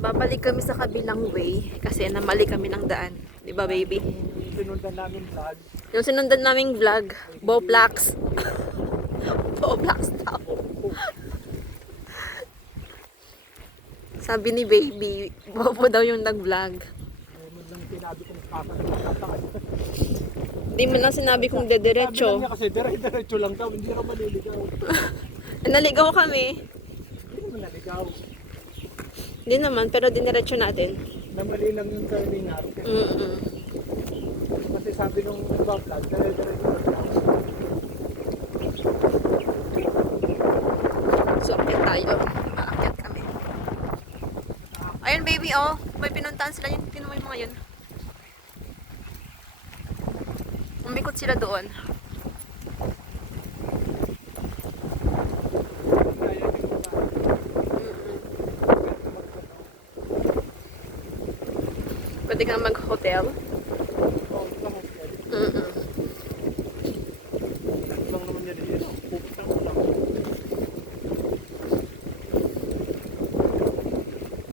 Babalik kami sa kabilang way kasi namali kami ng daan. Di ba, baby? Sinundan namin vlog. Yung sinundan naming vlog, Boplax. Boplax daw. Sabi ni baby, bobo daw yung nag-vlog. Ayun lang sinabi kong kakakatakan. Hindi mo lang sinabi kung Sabi lang dediretso. niya kasi dire-diretso lang daw, hindi raw maliligaw. Naligaw kami. Hindi naman naligaw. Hindi naman, pero diniretso natin. Namali lang yung turning natin. Kasi sabi nung vlog, dire-diretso lang daw. So, akyat tayo. Aakyat kami. Ayun, baby, oh. May pinuntahan sila yung tinuloy mo ngayon. Umikot sila doon. Pwede ka mag-hotel. Oh, ito hotel.